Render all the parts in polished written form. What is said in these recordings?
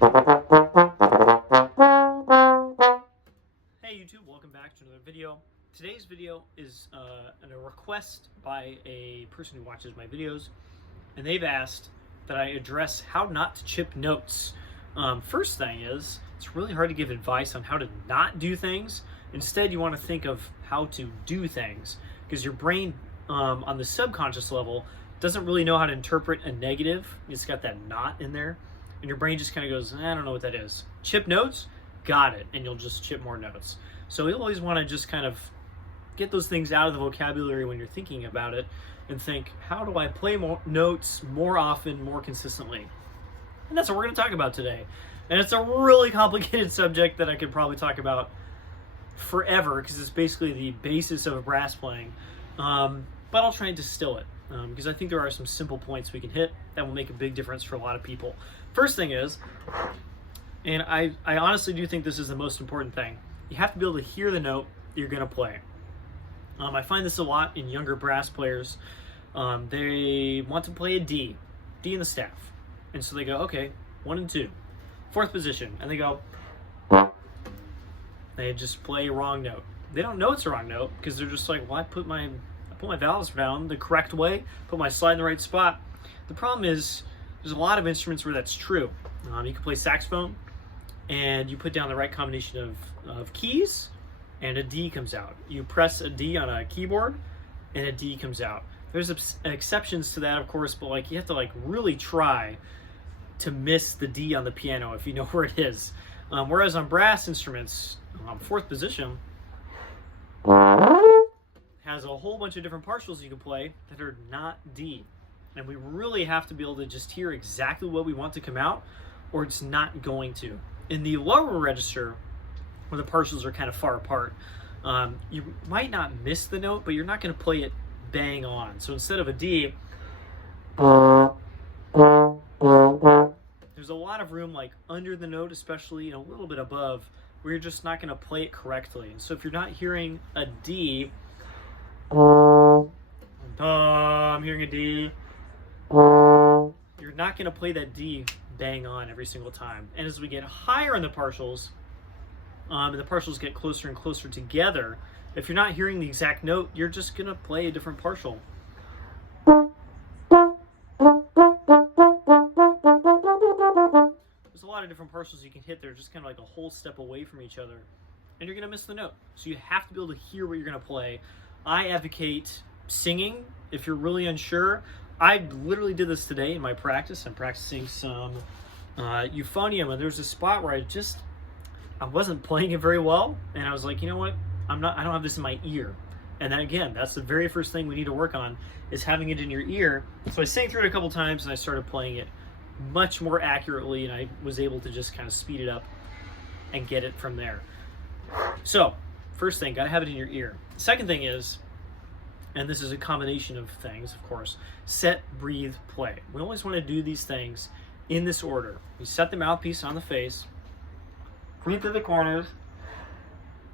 Hey YouTube, welcome back to another video. Today's video is a request by a person who watches my videos, and they've asked that I address how not to chip notes. First thing is, it's really hard to give advice on how to not do things. Instead, you want to think of how to do things, because your brain on the subconscious level doesn't really know how to interpret a negative. It's got that not in there, and your brain just kind of goes, I don't know what that is. Chip notes? Got it, and you'll just chip more notes. So you always want to just kind of get those things out of the vocabulary when you're thinking about it and think, how do I play more notes more often, more consistently? And that's what we're going to talk about today. And it's a really complicated subject that I could probably talk about forever, because it's basically the basis of brass playing. But I'll try and distill it, because I think there are some simple points we can hit that will make a big difference for a lot of people. First thing is, and I honestly do think this is the most important thing, you have to be able to hear the note you're going to play. I find this a lot in younger brass players. They want to play a D in the staff. And so they go, okay, 1 and 2, 4th position. And they go, they just play a wrong note. They don't know it's a wrong note, because they're just like, well, I put my valves down the correct way, put my slide in the right spot. The problem is, there's a lot of instruments where that's true. You can play saxophone, and you put down the right combination of keys, and a D comes out. You press a D on a keyboard, and a D comes out. There's exceptions to that, of course, but like you have to like really try to miss the D on the piano if you know where it is. Whereas on brass instruments, 4th position has a whole bunch of different partials you can play that are not D. And we really have to be able to just hear exactly what we want to come out, or it's not going to. In the lower register, where the partials are kind of far apart, you might not miss the note, but you're not going to play it bang on. So instead of a D, there's a lot of room like under the note, especially, and a little bit above, where you're just not going to play it correctly. And so if you're not hearing a D, I'm hearing a D, you're not going to play that D bang on every single time. And as we get higher in the partials, and the partials get closer and closer together, if you're not hearing the exact note, you're just going to play a different partial. There's a lot of different partials you can hit. They're just kind of like a whole step away from each other, and you're going to miss the note. So you have to be able to hear what you're going to play. I advocate singing if you're really unsure. I literally did this today in my practice. I'm practicing some euphonium, and there's a spot where I wasn't playing it very well, and I was like, you know what? I don't have this in my ear. And then again, that's the very first thing we need to work on, is having it in your ear. So I sang through it a couple times, and I started playing it much more accurately, and I was able to just kind of speed it up and get it from there. So, first thing, gotta have it in your ear. Second thing is, and this is a combination of things, of course, set, breathe, play. We always want to do these things in this order. We set the mouthpiece on the face, breathe through the corners,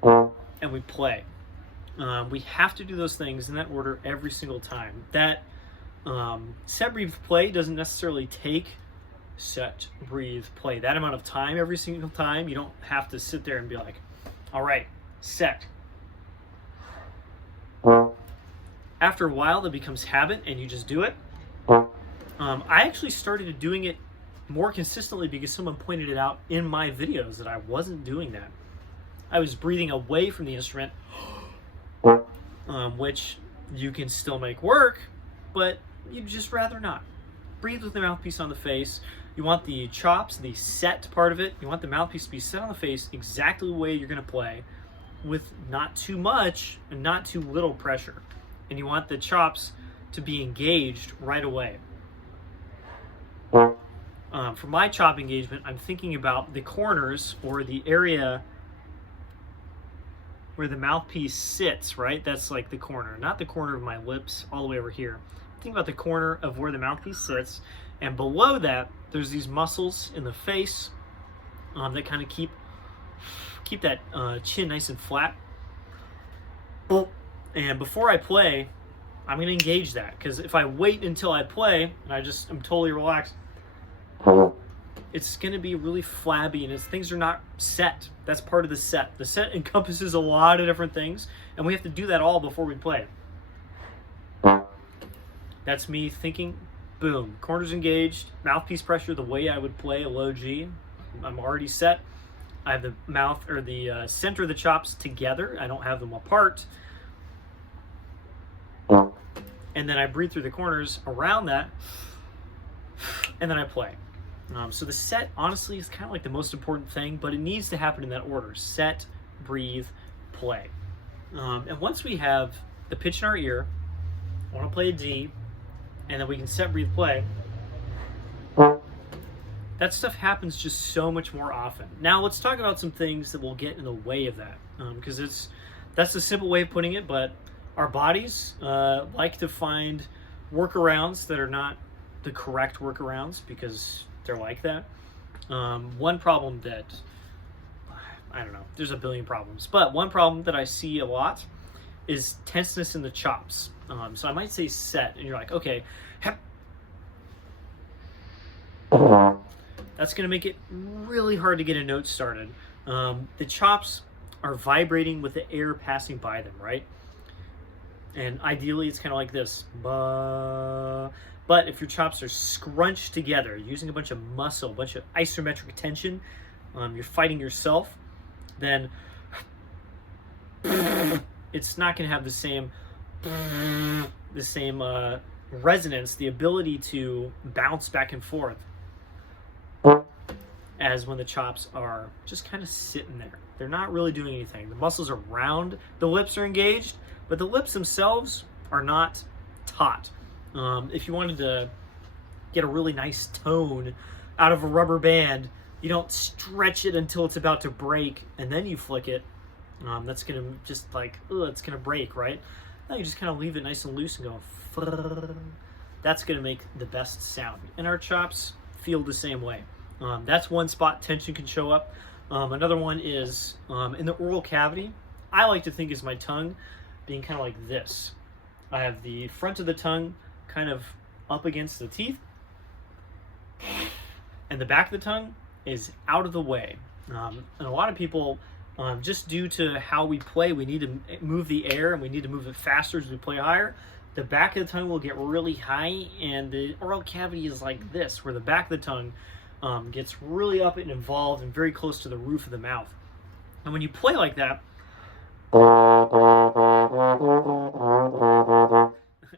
and we play. We have to do those things in that order every single time. That set, breathe, play doesn't necessarily take set, breathe, play that amount of time every single time. You don't have to sit there and be like, all right, set. After a while, that becomes habit, and you just do it. I actually started doing it more consistently because someone pointed it out in my videos that I wasn't doing that. I was breathing away from the instrument, which you can still make work, but you'd just rather not. Breathe with the mouthpiece on the face. You want the chops, the set part of it, you want the mouthpiece to be set on the face exactly the way you're going to play, with not too much and not too little pressure. And you want the chops to be engaged right away. For my chop engagement, I'm thinking about the corners, or the area where the mouthpiece sits, right? That's like the corner, not the corner of my lips all the way over here. Think about the corner of where the mouthpiece sits, and below that, there's these muscles in the face that kind of keep that chin nice and flat. And before I play, I'm going to engage that, because if I wait until I play and I'm totally relaxed, it's going to be really flabby, and things are not set. That's part of the set. The set encompasses a lot of different things, and we have to do that all before we play. That's me thinking, boom, corners engaged, mouthpiece pressure the way I would play a low G. I'm already set. I have the mouth or the center of the chops together. I don't have them apart. And then I breathe through the corners around that, and then I play. So the set, honestly, is kind of like the most important thing, but it needs to happen in that order. Set, breathe, play. And once we have the pitch in our ear, I want to play a D, and then we can set, breathe, play. That stuff happens just so much more often. Now let's talk about some things that will get in the way of that, because that's the simple way of putting it, but our bodies like to find workarounds that are not the correct workarounds because they're like that. One problem that, I don't know, there's a billion problems, but one problem that I see a lot is tenseness in the chops. So I might say set, and you're like, okay, that's going to make it really hard to get a note started. The chops are vibrating with the air passing by them, right? And ideally, it's kind of like this. But if your chops are scrunched together, using a bunch of muscle, a bunch of isometric tension, you're fighting yourself, then it's not going to have the same resonance, the ability to bounce back and forth as when the chops are just kind of sitting there. They're not really doing anything. The muscles around the lips are engaged, but the lips themselves are not taut. If you wanted to get a really nice tone out of a rubber band, you don't stretch it until it's about to break and then you flick it. That's going to just like, it's going to break, right? No, you just kind of leave it nice and loose and go, that's going to make the best sound. And our chops feel the same way. That's one spot tension can show up. Another one is in the oral cavity. I like to think is my tongue being kind of like this. I have the front of the tongue kind of up against the teeth, and the back of the tongue is out of the way. And a lot of people, just due to how we play, we need to move the air and we need to move it faster as we play higher. The back of the tongue will get really high, and the oral cavity is like this, where the back of the tongue gets really up and involved and very close to the roof of the mouth. And when you play like that,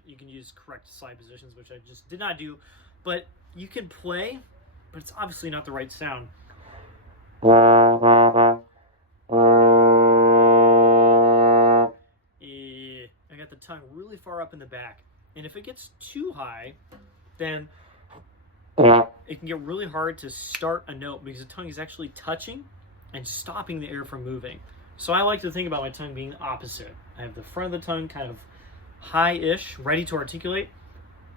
you can use correct slide positions, which I just did not do, but you can play, but it's obviously not the right sound. I got the tongue really far up in the back, and if it gets too high, then it can get really hard to start a note because the tongue is actually touching and stopping the air from moving. So I like to think about my tongue being the opposite. I have the front of the tongue kind of high-ish, ready to articulate.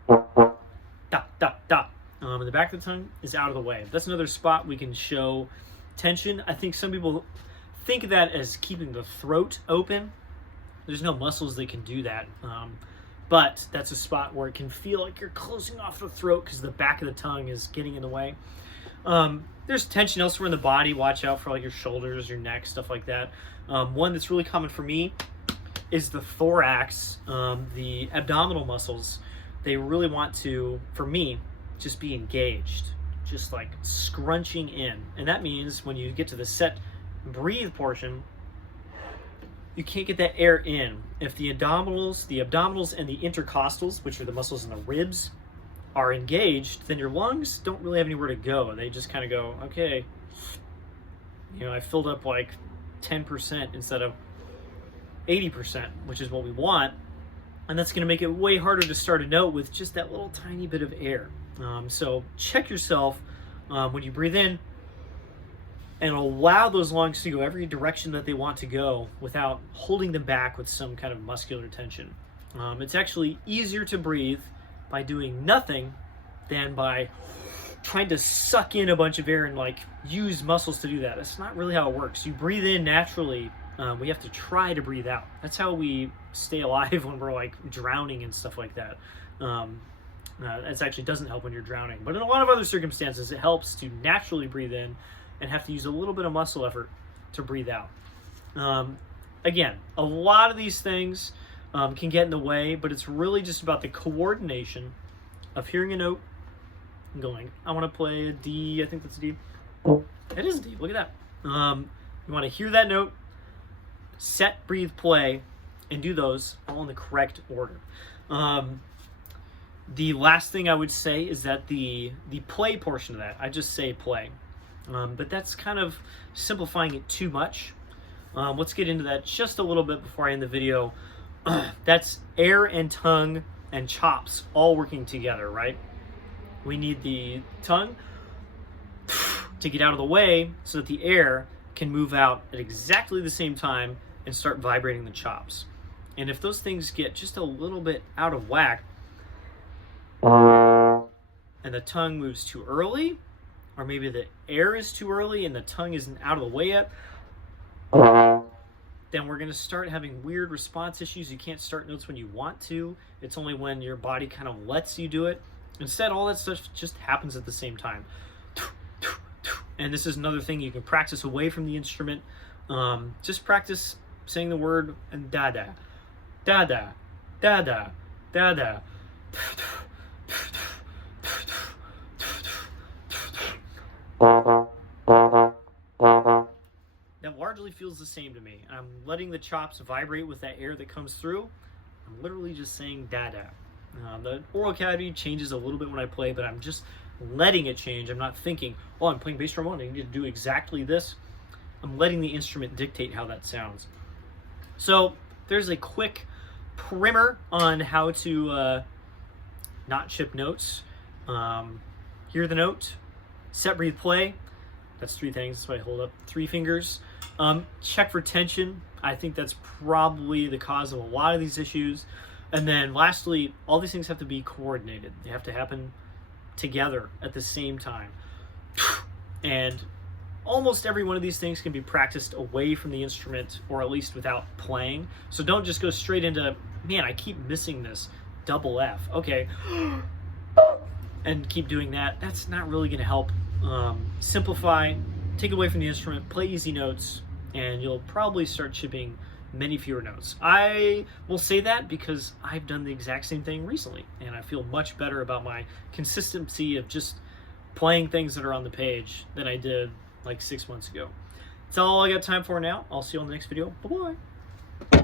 Da, da, da. And the back of the tongue is out of the way. That's another spot we can show tension. I think some people think of that as keeping the throat open. There's no muscles that can do that. But that's a spot where it can feel like you're closing off the throat because the back of the tongue is getting in the way. There's tension elsewhere in the body. Watch out for like your shoulders, your neck, stuff like that. One that's really common for me is the thorax, the abdominal muscles. They really want to, for me, just be engaged, just like scrunching in. And that means when you get to the set breathe portion, you can't get that air in. If the abdominals and the intercostals, which are the muscles in the ribs, are engaged, then your lungs don't really have anywhere to go. They just kind of go, okay, I filled up like 10% instead of 80%, which is what we want. And that's going to make it way harder to start a note with just that little tiny bit of air. So check yourself when you breathe in, and allow those lungs to go every direction that they want to go without holding them back with some kind of muscular tension. It's actually easier to breathe by doing nothing than by trying to suck in a bunch of air and like use muscles to do that. That's not really how it works. You breathe in naturally. We have to try to breathe out. That's how we stay alive when we're like drowning and stuff like that. It actually doesn't help when you're drowning. But in a lot of other circumstances, it helps to naturally breathe in and have to use a little bit of muscle effort to breathe out. Again, a lot of these things can get in the way, but it's really just about the coordination of hearing a note and going, I want to play a D. I think that's a D. It is a D. Look at that. You want to hear that note, set, breathe, play, and do those all in the correct order. The last thing I would say is that the play portion of that, I just say play. But that's kind of simplifying it too much. Let's get into that just a little bit before I end the video. That's air and tongue and chops all working together, right? We need the tongue to get out of the way so that the air can move out at exactly the same time and start vibrating the chops. And if those things get just a little bit out of whack, and the tongue moves too early, or maybe the air is too early and the tongue isn't out of the way yet, then we're going to start having weird response issues. You can't start notes when you want to. It's only when your body kind of lets you do it. Instead, all that stuff just happens at the same time. And this is another thing you can practice away from the instrument. Just practice saying the word and da-da, da-da, da-da, da-da. That largely feels the same to me. I'm letting the chops vibrate with that air that comes through. I'm literally just saying da-da. The oral cavity changes a little bit when I play, but I'm just letting it change. I'm not thinking, oh, I'm playing bass trombone, I need to do exactly this. I'm letting the instrument dictate how that sounds. So there's a quick primer on how to not chip notes. Hear the note, set, breathe, play. That's three things. That's why I hold up 3 fingers. Check for tension. I think that's probably the cause of a lot of these issues. And then lastly, all these things have to be coordinated. They have to happen together at the same time. And almost every one of these things can be practiced away from the instrument, or at least without playing. So don't just go straight into, man, I keep missing this double F. Okay. And keep doing that. That's not really going to help. Simplify, take away from the instrument, play easy notes, and you'll probably start chipping many fewer notes. I will say that because I've done the exact same thing recently, and I feel much better about my consistency of just playing things that are on the page than I did like 6 months ago. That's all I got time for now. I'll see you on the next video. Bye-bye.